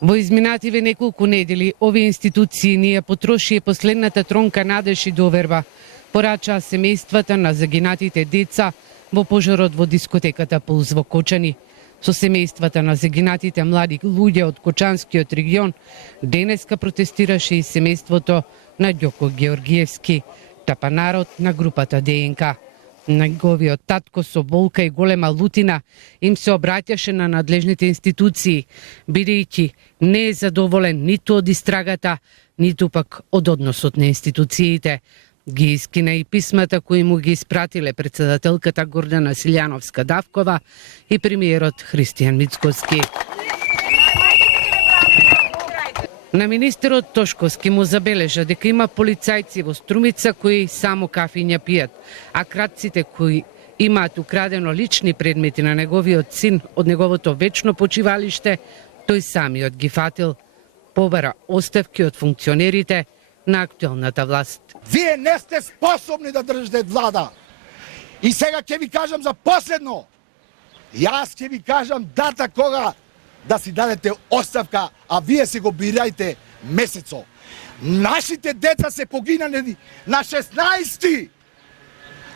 Во изминативе неколку недели овие институции ни ја потроши последната тронка надеж и доверба. Порачаа семејствата на загинатите деца во пожарот во дискотеката Пулс во Кочани. Со семејствата на загинатите млади луѓе од Кочанскиот регион денеска протестираше и семејството на Ѓоко Георгиевски, тапанарот на групата ДНК. Неговиот татко со болка и голема лутина им се обраќаше на надлежните институции, бидејќи не е задоволен ниту од истрагата, ниту пак од односот на институциите. Ги искина и писмата кои му ги испратиле председателката Гордана Силјановска-Давкова и премиерот Христијан Мицкоски. На министерот Тошковски му забележа дека има полицајци во Струмица кои само кафиња пијат, а кратците кои имаат украдено лични предмети на неговиот син од неговото вечно почивалиште, тој самиот ги фатил. Побара оставки од функционерите на актуелната власт. Вие не сте способни да држите влада. И сега ќе ви кажам за последно. Јас ќе ви кажам дата кога да си дадете оставка, а вие си го бирајте месецо. Нашите деца се погинали на 16-ти.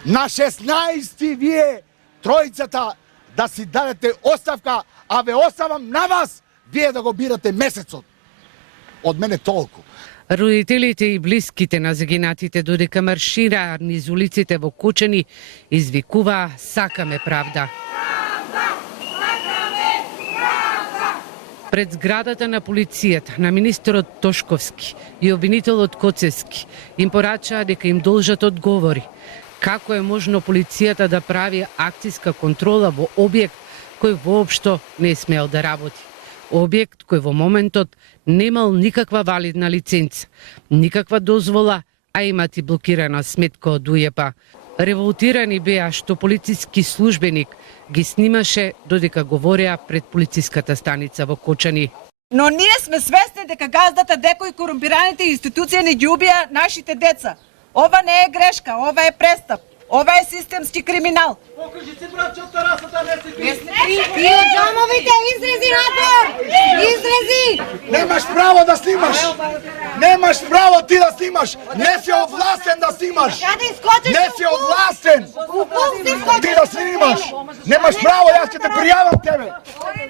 На 16-ти вие тројцата да си дадете оставка, а ве оставам на вас, вие да го бирате месецот. Од мене толку. Родителите и блиските на загинатите додека маршираа низ улиците во Кочани извикуваа "Сакаме правда". Пред зградата на полицијата, на министерот Тошковски и обвинителот Коцевски им порачаа дека им должат одговори. Како е можно полицијата да прави акцијска контрола во објект кој воопшто не смел да работи? Објект кој во моментот немал никаква валидна лиценца, никаква дозвола, а имат и блокирана сметка од УЈП. Револтирани беа што полициски службеник ги снимаше додека говореа пред полициската станица во Кочани. Но ние сме свесни дека газдата Деко и корумпираните институции не ги убија нашите деца. Ова не е грешка, ова е престап. Ова е системски криминал. Покажи си братче од терасата, не си ти. И од домовите излези надвор! Излези! Немаш право да снимаш. Немаш право ти да снимаш. Не си овластен да снимаш. Не си овластен. Ти да снимаш. Немаш право, јас ќе те пријавам тебе.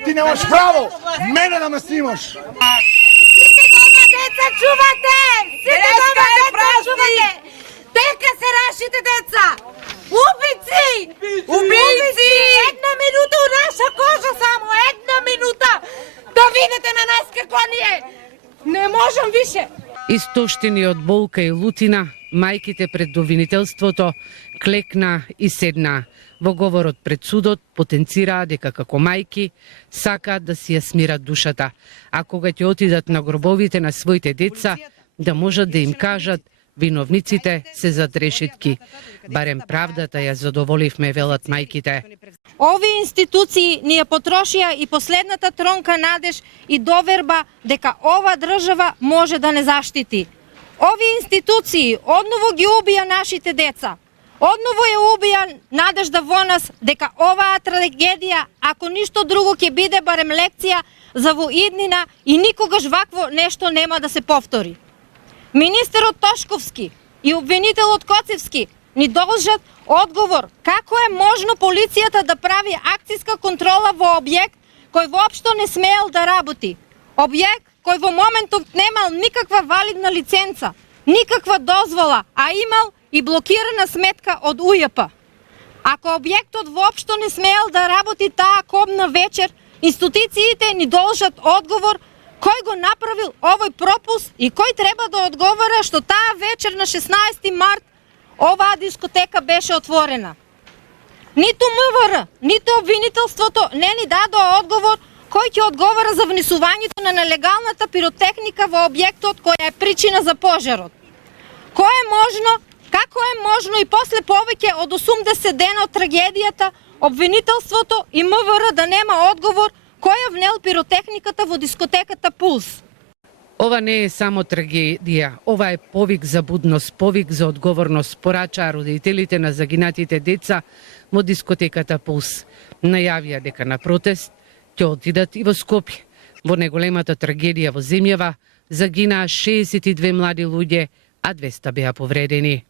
Ти немаш право мене да ме снимаш. Сите дома деца чувате! Сите дома деца чувате! Дека се нашите деца! Убици! Убици! Една минута у наша кожа само! Една минута! Да видите на нас како ни е! Не можам више! Истоштени од болка и лутина, мајките пред обвинителството клекна и седна. Во говорот пред судот потенцираа дека како мајки сакаат да си ја смират душата, а кога ќе отидат на гробовите на своите деца, да можат да им кажат виновниците се зад решетки. Барем правдата ја задоволивме, велат мајките. Овие институции ни ја потрошија и последната тронка надеж и доверба дека ова држава може да не заштити. Овие институции одново ги убија нашите деца. Одново ја убија надежда во нас дека оваа трагедија, ако ништо друго, ќе биде барем лекција за во иднина и никогаш вакво нешто нема да се повтори. Министерот Тошковски и обвинителот Коцевски ни должат одговор како е можно полицијата да прави акцијска контрола во објект кој воопшто не смеел да работи. Објект кој во моментот немал никаква валидна лиценца, никаква дозвола, а имал и блокирана сметка од УЈП. Ако објектот воопшто не смеел да работи таа кобна вечер, институциите ни должат одговор кој го направил овој пропуст и кој треба да одговара што таа вечер на 16 март оваа дискотека беше отворена. Ниту МВР, ниту обвинителството не ни дадоа одговор кој ќе одговара за внесувањето на нелегалната пиротехника во објектот која е причина за пожарот. Како е можно и после повеќе од 80 дена од трагедијата обвинителството и МВР да нема одговор кој е внел пиротехниката во дискотеката Пулс? Ова не е само трагедија, ова е повик за будност, повик за одговорност, порачаа родителите на загинатите деца во дискотеката Пулс. Најавија дека на протест ќе отидат и во Скопје. Во неголемата трагедија во земјава загинаа 62 млади луѓе, а 200 беа повредени.